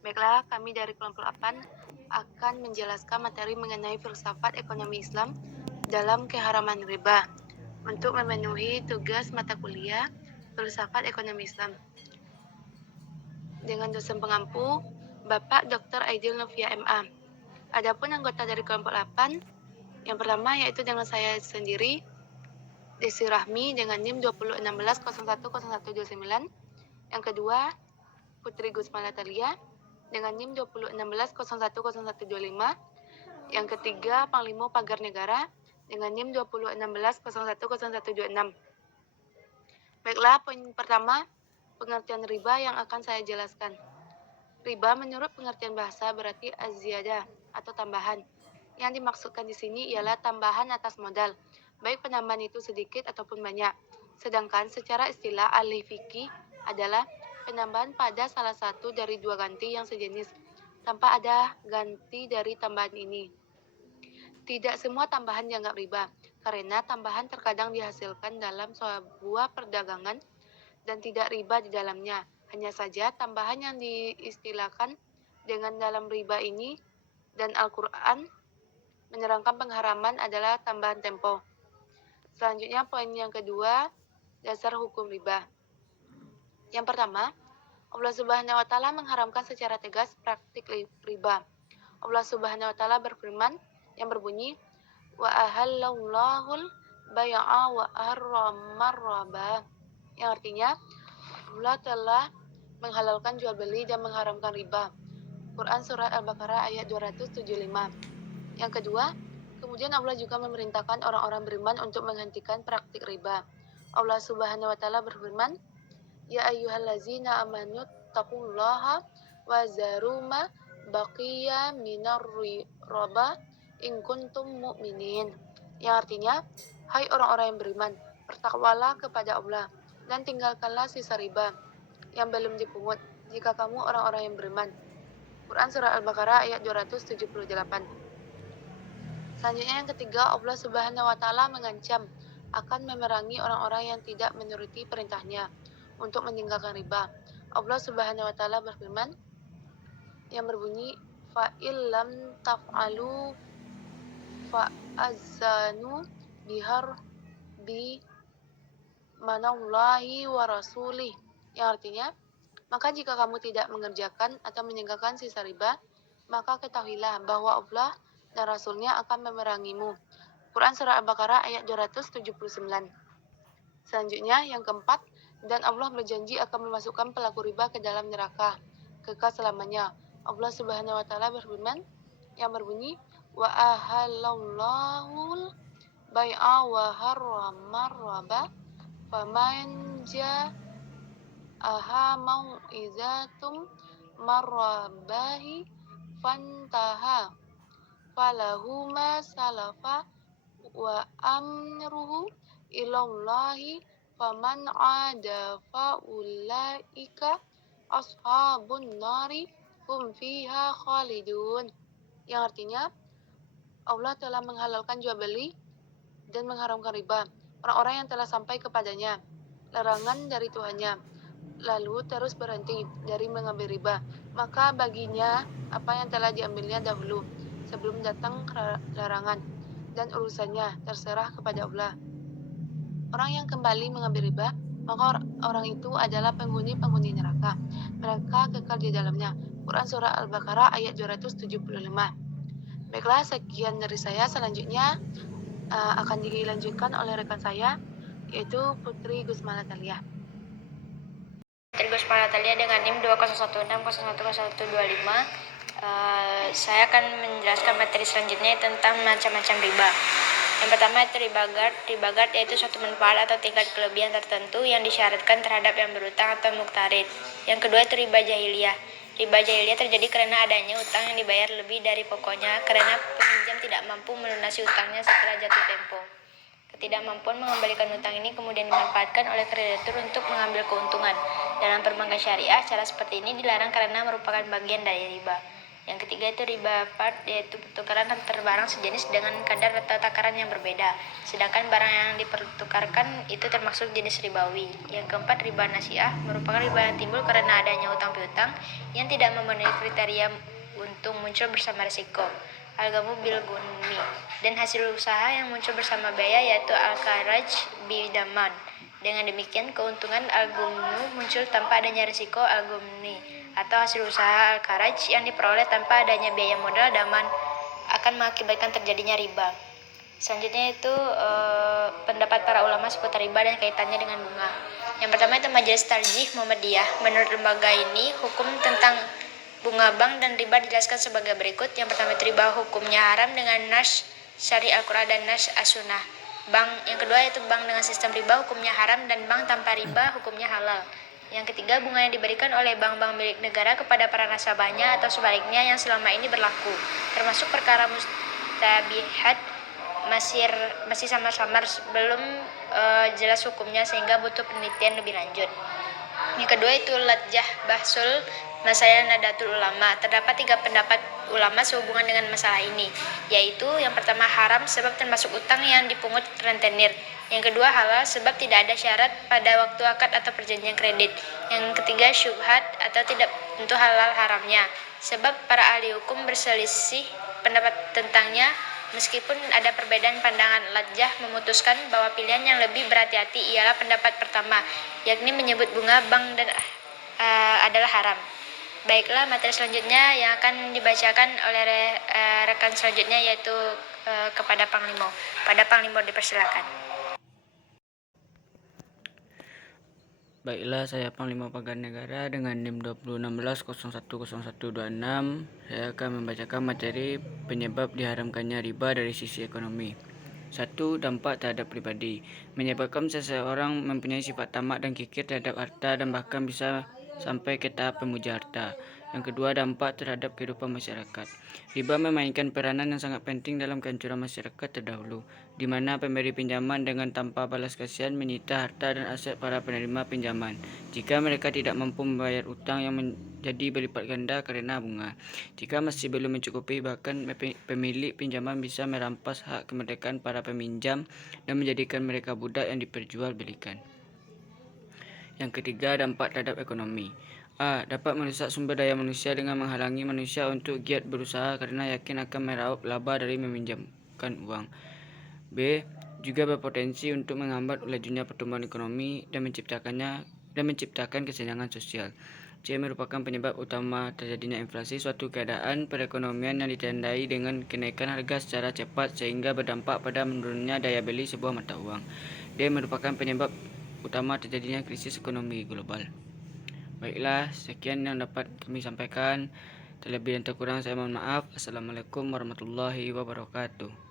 Baiklah, kami dari kelompok 8 akan menjelaskan materi mengenai filsafat ekonomi Islam dalam keharaman riba untuk memenuhi tugas mata kuliah filsafat ekonomi Islam. Dengan dosen pengampu, Bapak Dr. Aidil Novia MA. Adapun anggota dari kelompok 8, yang pertama yaitu dengan saya sendiri, Desi Rahmi dengan NIM 2016010129. Yang kedua, Putri Gusma Natalia dengan NIM 2016010125. Yang ketiga, Panglima Pagar Negara dengan NIM 2016010126. Baiklah, poin pertama, pengertian riba yang akan saya jelaskan. Riba menurut pengertian bahasa berarti az-ziyadah atau tambahan. Yang dimaksudkan di sini ialah tambahan atas modal, baik penambahan itu sedikit ataupun banyak. Sedangkan secara istilah ahli fikih adalah penambahan pada salah satu dari dua ganti yang sejenis, tanpa ada ganti dari tambahan ini. Tidak semua tambahan dianggap riba, karena tambahan terkadang dihasilkan dalam sebuah perdagangan dan tidak riba di dalamnya. Hanya saja tambahan yang diistilahkan dengan dalam riba ini dan Al-Quran menerangkan pengharaman adalah tambahan tempo. Selanjutnya poin yang kedua, dasar hukum riba. Yang pertama, Allah Subhanahu wa taala mengharamkan secara tegas praktik riba. Allah Subhanahu wa taala berfirman yang berbunyi, wa ahallallahul bai'a wa harramar riba. Yang artinya Allah telah menghalalkan jual beli dan mengharamkan riba. Quran Surat Al-Baqarah ayat 275. Yang kedua, kemudian Allah juga memerintahkan orang-orang beriman untuk menghentikan praktik riba. Allah Subhanahu wa taala berfirman, ya ayyuhallazina amanu taqullaha wa zaru ma baqiya minar riba in kuntum mu'minin. Yang artinya, hai orang-orang yang beriman, bertakwalah kepada Allah dan tinggalkanlah sisa riba yang belum dipungut jika kamu orang-orang yang beriman. Quran Surah Al-Baqarah ayat 278. Selanjutnya yang ketiga, Allah Subhanahu wa taala mengancam akan memerangi orang-orang yang tidak menuruti perintahnya untuk meninggalkan riba. Allah Subhanahu wa taala berfirman yang berbunyi, fa illam taf'alu fa'azzanu bihar bi manallahi wa rasulih. Yang artinya, maka jika kamu tidak mengerjakan atau meninggalkan sisa riba, maka ketahuilah bahwa Allah dan Rasulnya akan memerangimu. Quran Surah Al-Baqarah ayat 279. Selanjutnya, yang keempat, dan Allah berjanji akan memasukkan pelaku riba ke dalam neraka, kekal selamanya. Allah Subhanahu wa taala berfirman yang berbunyi, wa ahallallahul bai'a wa harramar riba faman aha mau'izatum marrabahi fantaha falahu ma salafa wa amruhu ilallahi faman ada faulaika ashabun nari hum fiha khalidun. Yang artinya, Allah telah menghalalkan jual beli dan mengharamkan riba. Orang-orang yang telah sampai kepadanya larangan dari Tuhannya, lalu terus berhenti dari mengambil riba, maka baginya apa yang telah diambilnya dahulu sebelum datang larangan, dan urusannya terserah kepada Allah. Orang yang kembali mengambil riba, maka orang itu adalah penghuni-penghuni neraka. Mereka kekal di dalamnya. Quran Surah Al-Baqarah ayat 275. Baiklah, sekian dari saya. Selanjutnya akan dilanjutkan oleh rekan saya, yaitu Putri Gusma Natalia. Putri Gusma Natalia dengan NIM 2016010125. Saya akan menjelaskan materi selanjutnya tentang macam-macam riba. Yang pertama itu riba guard. Riba guard yaitu suatu manfaat atau tingkat kelebihan tertentu yang disyaratkan terhadap yang berutang atau muktarid. Yang kedua itu riba jahiliyah. Riba jahiliyah terjadi karena adanya utang yang dibayar lebih dari pokoknya karena peminjam tidak mampu melunasi utangnya setelah jatuh tempo. Ketidakmampuan mengembalikan utang ini kemudian dimanfaatkan oleh kreditur untuk mengambil keuntungan. Dalam perbankan syariah, cara seperti ini dilarang karena merupakan bagian dari riba. Yang ketiga itu riba fard, yaitu pertukaran antar barang sejenis dengan kadar atau takaran yang berbeda, sedangkan barang yang dipertukarkan itu termasuk jenis ribawi. Yang keempat, riba nasiah, merupakan riba yang timbul karena adanya utang piutang yang tidak memenuhi kriteria untung muncul bersama risiko, al-gamu bil gunmi, dan hasil usaha yang muncul bersama biaya, yaitu al-kharaj bidaman. Dengan demikian, keuntungan al-gumnu muncul tanpa adanya risiko al-gumni, atau hasil usaha al-kharaj yang diperoleh tanpa adanya biaya modal daman akan mengakibatkan terjadinya riba. Selanjutnya itu pendapat para ulama seputar riba dan kaitannya dengan bunga. Yang pertama itu Majelis Tarjih Muhammadiyah. Menurut lembaga ini, hukum tentang bunga bank dan riba dijelaskan sebagai berikut. Yang pertama itu riba hukumnya haram dengan nas syari Al-Quran dan nas as-sunnah. Bank yang kedua yaitu bank dengan sistem riba hukumnya haram, dan bank tanpa riba hukumnya halal. Yang ketiga, bunga yang diberikan oleh bank-bank milik negara kepada para nasabahnya atau sebaliknya yang selama ini berlaku, termasuk perkara mustabihat, masih samar-samar belum jelas hukumnya sehingga butuh penelitian lebih lanjut. Yang kedua itu lajah bahsul masalah nadatul ulama. Terdapat 3 pendapat ulama sehubungan dengan masalah ini, yaitu yang pertama haram sebab termasuk utang yang dipungut rentenir. Yang kedua halal sebab tidak ada syarat pada waktu akad atau perjanjian kredit. Yang ketiga syubhat atau tidak tentu halal haramnya, sebab para ahli hukum berselisih pendapat tentangnya. Meskipun ada perbedaan pandangan, Lajah memutuskan bahwa pilihan yang lebih berhati-hati ialah pendapat pertama, yakni menyebut bunga bank dan adalah haram. Baiklah, materi selanjutnya yang akan dibacakan oleh rekan selanjutnya yaitu kepada Panglima. Pada Panglima dipersilakan. Baiklah, saya Panglima Pagar Negara dengan NIM 2016-010126. Saya akan membacakan materi penyebab diharamkannya riba dari sisi ekonomi. 1. Dampak terhadap pribadi. Menyebabkan seseorang mempunyai sifat tamak dan kikir terhadap harta dan bahkan bisa sampai ke tahap pemuja harta. Yang kedua, dampak terhadap kehidupan masyarakat. Riba memainkan peranan yang sangat penting dalam kehancuran masyarakat terdahulu, di mana pemberi pinjaman dengan tanpa balas kasihan menyita harta dan aset para penerima pinjaman jika mereka tidak mampu membayar utang yang menjadi berlipat ganda karena bunga. Jika masih belum mencukupi, bahkan pemilik pinjaman bisa merampas hak kemerdekaan para peminjam dan menjadikan mereka budak yang diperjualbelikan. Yang ketiga, dampak terhadap ekonomi. A. Dapat merusak sumber daya manusia dengan menghalangi manusia untuk giat berusaha karena yakin akan meraup laba dari meminjamkan uang. B. Juga berpotensi untuk menghambat lajunya pertumbuhan ekonomi dan menciptakan kesenjangan sosial. C. Merupakan penyebab utama terjadinya inflasi, suatu keadaan perekonomian yang ditandai dengan kenaikan harga secara cepat sehingga berdampak pada menurunnya daya beli sebuah mata uang. D. Merupakan penyebab utama terjadinya krisis ekonomi global. Baiklah, sekian yang dapat kami sampaikan. Terlebih dan terkurang saya mohon maaf. Assalamualaikum warahmatullahi wabarakatuh.